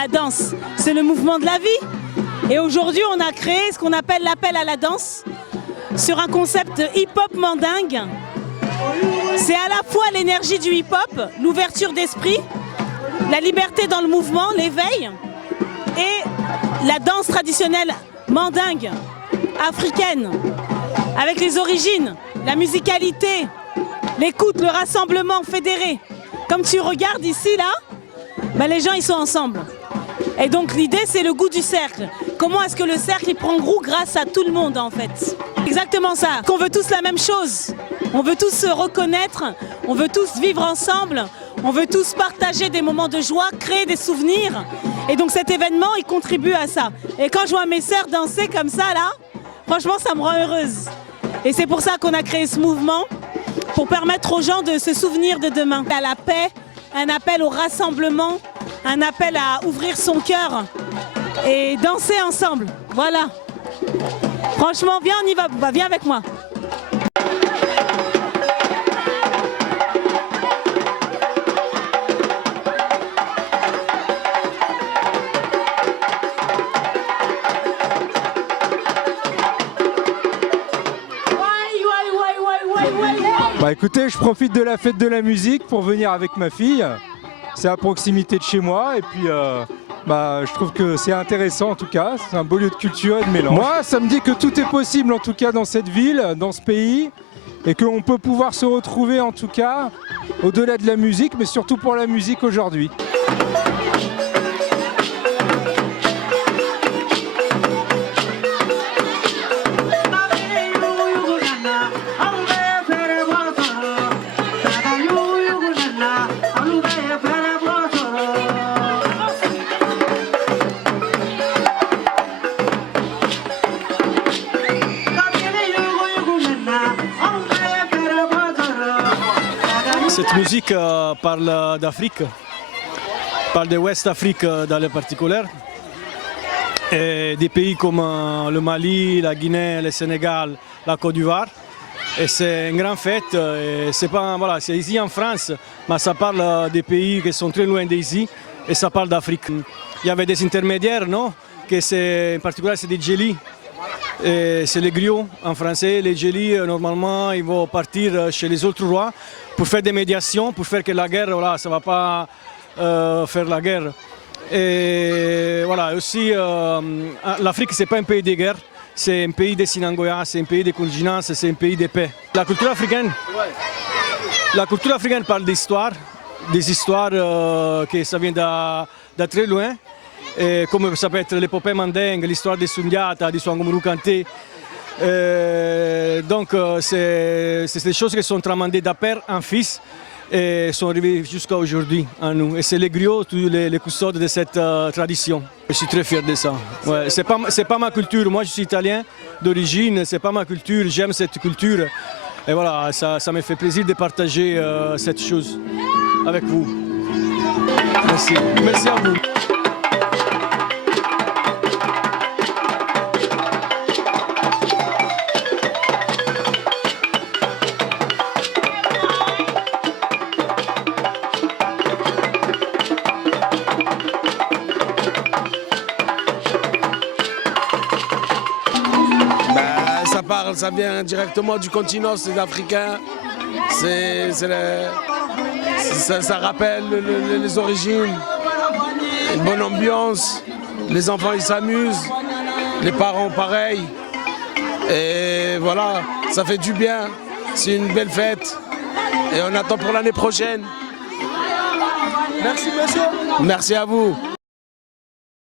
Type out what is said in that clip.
La danse, c'est le mouvement de la vie. Et aujourd'hui, on a créé ce qu'on appelle l'appel à la danse sur un concept hip-hop mandingue. C'est à la fois l'énergie du hip-hop, l'ouverture d'esprit, la liberté dans le mouvement, l'éveil, et la danse traditionnelle mandingue, africaine, avec les origines, la musicalité, l'écoute, le rassemblement fédéré. Comme tu regardes ici, là, ben les gens ils sont ensemble. Et donc l'idée c'est le goût du cercle. Comment est-ce que le cercle il prend goût grâce à tout le monde en fait. Exactement ça. Qu'on veut tous la même chose. On veut tous se reconnaître, on veut tous vivre ensemble, on veut tous partager des moments de joie, créer des souvenirs. Et donc cet événement il contribue à ça. Et quand je vois mes sœurs danser comme ça là, franchement ça me rend heureuse. Et c'est pour ça qu'on a créé ce mouvement, pour permettre aux gens de se souvenir de demain. À la paix, un appel au rassemblement, un appel à ouvrir son cœur et danser ensemble. Voilà. Franchement, viens, on y va. Bah, viens avec moi. Bah écoutez, je profite de la fête de la musique pour venir avec ma fille. C'est à proximité de chez moi et puis je trouve que c'est intéressant en tout cas. C'est un beau lieu de culture et de mélange. Moi, ça me dit que tout est possible en tout cas dans cette ville, dans ce pays, et qu'on peut pouvoir se retrouver en tout cas au-delà de la musique, mais surtout pour la musique aujourd'hui. Cette musique parle d'Afrique, parle de West Afrique dans le particulier, et des pays comme le Mali, la Guinée, le Sénégal, la Côte d'Ivoire. Et c'est une grande fête, c'est ici en France, mais ça parle des pays qui sont très loin d'ici et ça parle d'Afrique. Il y avait des intermédiaires, non? En particulier c'est des djeli. C'est les griots en français. Les djeli, normalement, ils vont partir chez les autres rois pour faire des médiations, pour faire que la guerre, voilà, ça ne va pas faire la guerre. Et voilà, aussi, l'Afrique, ce n'est pas un pays de guerre, c'est un pays de Sinangoya, c'est un pays de contingence, c'est un pays de paix. La culture africaine parle d'histoire, des histoires que ça vient de très loin. Et comme ça peut être l'épopée mandingue, l'histoire de Sundiata, de Swangomuru Kanté. Donc c'est des choses qui sont tramandées d'un père en fils et sont arrivées jusqu'à aujourd'hui à nous. Et c'est les griots, tous les custodes de cette tradition. Je suis très fier de ça. Ouais, c'est pas ma culture, moi je suis italien d'origine, c'est pas ma culture, j'aime cette culture. Et voilà, ça me fait plaisir de partager cette chose avec vous. Merci. Merci à vous. Ça vient directement du continent sud-africain. Ça rappelle les origines, une bonne ambiance. Les enfants ils s'amusent, les parents pareil. Et voilà, ça fait du bien. C'est une belle fête. Et on attend pour l'année prochaine. Merci monsieur. Merci à vous.